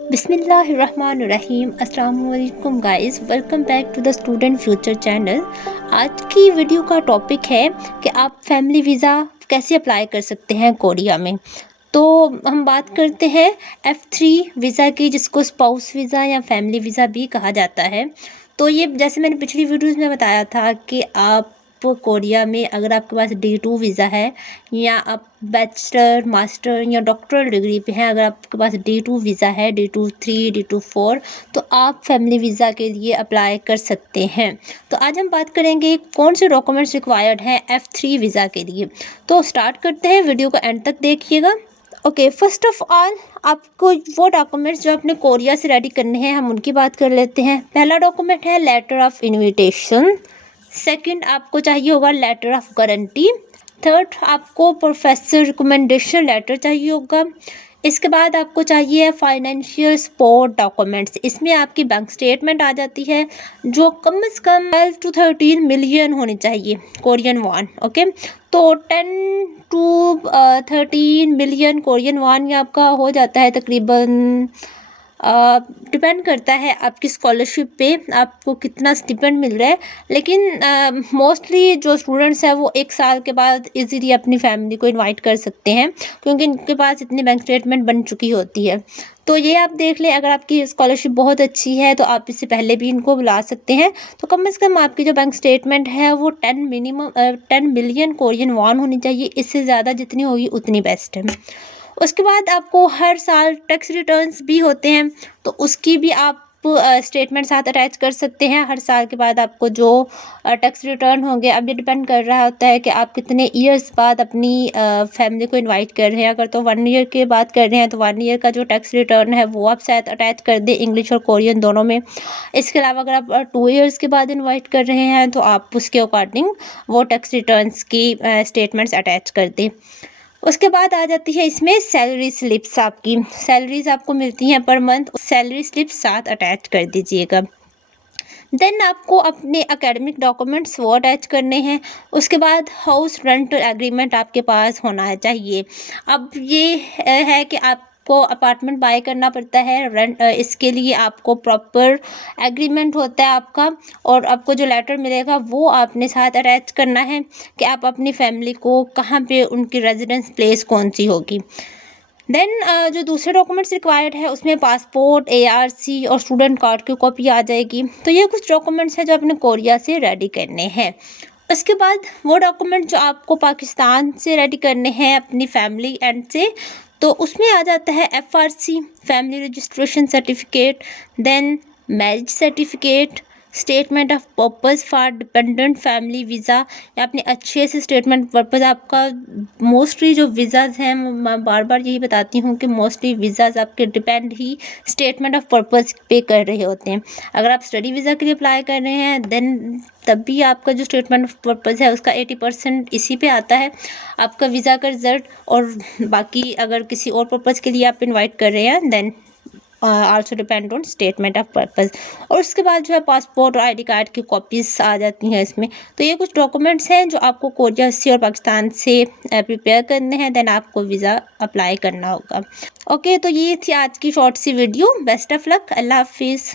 बिस्मिल्लाहिर्रहमानिर्रहीम। अस्सलाम वालेकुम guys, welcome back to the student future channel. आज की वीडियो का टॉपिक है कि आप फैमिली वीज़ा कैसे अप्लाई कर सकते हैं कोरिया में। तो हम बात करते हैं F3 वीज़ा की, जिसको स्पाउस वीज़ा या फैमिली वीज़ा भी कहा जाता है। तो ये जैसे मैंने पिछली वीडियोज़ में बताया था कि आप कोरिया में अगर आपके पास D2 वीज़ा है या आप बैचलर मास्टर या डॉक्टरल डिग्री पे हैं, अगर आपके पास D2 वीज़ा है, D2 3 D2 4, तो आप फैमिली वीज़ा के लिए अप्लाई कर सकते हैं। तो आज हम बात करेंगे कौन से डॉक्यूमेंट्स रिक्वायर्ड हैं F3 वीज़ा के लिए। तो स्टार्ट करते हैं, वीडियो को एंड तक देखिएगा। ओके, फर्स्ट ऑफ ऑल आपको वो डॉक्यूमेंट्स जो आपने कोरिया से रेडी करने हैं, हम उनकी बात कर लेते हैं। पहला डॉक्यूमेंट है लेटर ऑफ इन्विटेशन। सेकंड आपको चाहिए होगा लेटर ऑफ गारंटी। थर्ड आपको प्रोफेसर रिकमेंडेशन लेटर चाहिए होगा। इसके बाद आपको चाहिए फाइनेंशियल सपोर्ट डॉक्यूमेंट्स। इसमें आपकी बैंक स्टेटमेंट आ जाती है जो कम से कम 12 to 13 मिलियन होनी चाहिए कोरियन वॉन। ओके, तो 10 to 13 मिलियन कोरियन वॉन ये आपका हो जाता है तकरीबन। डिपेंड करता है आपकी स्कॉलरशिप पे, आपको कितना स्टिपेंड मिल रहा है। लेकिन मोस्टली जो स्टूडेंट्स हैं वो 1 साल के बाद इजीली अपनी फैमिली को इनवाइट कर सकते हैं, क्योंकि इनके पास इतनी बैंक स्टेटमेंट बन चुकी होती है। तो ये आप देख लें, अगर आपकी स्कॉलरशिप बहुत अच्छी है तो आप इससे पहले भी इनको बुला सकते हैं। तो कम से कम आपकी जो बैंक स्टेटमेंट है वो 10 मिलियन कोरियन वॉन होनी चाहिए। इससे ज़्यादा जितनी होगी उतनी बेस्ट है। उसके बाद आपको हर साल टैक्स रिटर्न्स भी होते हैं, तो उसकी भी आप स्टेटमेंट साथ अटैच कर सकते हैं। हर साल के बाद आपको जो टैक्स रिटर्न होंगे, अब ये डिपेंड कर रहा होता है कि आप कितने ईयर्स बाद अपनी फैमिली को इनवाइट कर रहे हैं। अगर तो 1 ईयर की बात कर रहे हैं तो 1 ईयर का जो टैक्स रिटर्न है वो आप साथ अटैच कर दें, इंग्लिश और कोरियन दोनों में। इसके अलावा अगर आप 2 ईयर्स के बाद इन्वाइट कर रहे हैं तो आप उसके अकॉर्डिंग वो टैक्स रिटर्न्स की स्टेटमेंट्स अटैच कर दें। उसके बाद आ जाती है इसमें सैलरी स्लिप्स। आपकी सैलरीज आपको मिलती हैं पर मंथ, सैलरी स्लिप्स साथ अटैच कर दीजिएगा। देन आपको अपने एकेडमिक डॉक्यूमेंट्स वो अटैच करने हैं। उसके बाद हाउस रेंट एग्रीमेंट आपके पास होना चाहिए। अब ये है कि आपको अपार्टमेंट बाय करना पड़ता है रेंट, इसके लिए आपको प्रॉपर एग्रीमेंट होता है आपका, और आपको जो लेटर मिलेगा वो आपने साथ अटैच करना है कि आप अपनी फैमिली को कहाँ पे उनकी रेजिडेंस प्लेस कौन सी होगी। देन जो दूसरे डॉक्यूमेंट्स रिक्वायर्ड है उसमें पासपोर्ट, ARC और स्टूडेंट कार्ड की कॉपी आ जाएगी। तो ये कुछ डॉक्यूमेंट्स हैं जो आपने कोरिया से रेडी करने हैं। उसके बाद वो डॉक्यूमेंट जो आपको पाकिस्तान से रेडी करने हैं अपनी फैमिली एंड से, तो उसमें आ जाता है FRC family registration certificate, then marriage certificate, statement of purpose for dependent family visa. या अपने अच्छे से स्टेटमेंट पर्पस आपका, मोस्टली जो वीज़ाज़ हैं मैं बार बार यही बताती हूँ कि मोस्टली वीज़ाज़ आपके डिपेंड ही स्टेटमेंट ऑफ पर्पस पे कर रहे होते हैं। अगर आप स्टडी वीज़ा के लिए अप्लाई कर रहे हैं देन तब भी आपका जो स्टेटमेंट ऑफ पर्पस है उसका 80% इसी पे आता है, आपका वीज़ा का रिजल्ट। और बाकी अगर किसी और पर्पज़ के लिए आप इनवाइट कर रहे हैं then also depend on statement of purpose. और उसके बाद जो है पासपोर्ट और ID कार्ड की कॉपीज आ जाती हैं इसमें। तो ये कुछ डॉक्यूमेंट्स हैं जो आपको कोरिया से और पाकिस्तान से प्रिपेयर करने हैं, देन आपको वीज़ा अप्लाई करना होगा। ओके, तो ये थी आज की शॉर्ट सी वीडियो। बेस्ट ऑफ लक, अल्लाह हाफिज़।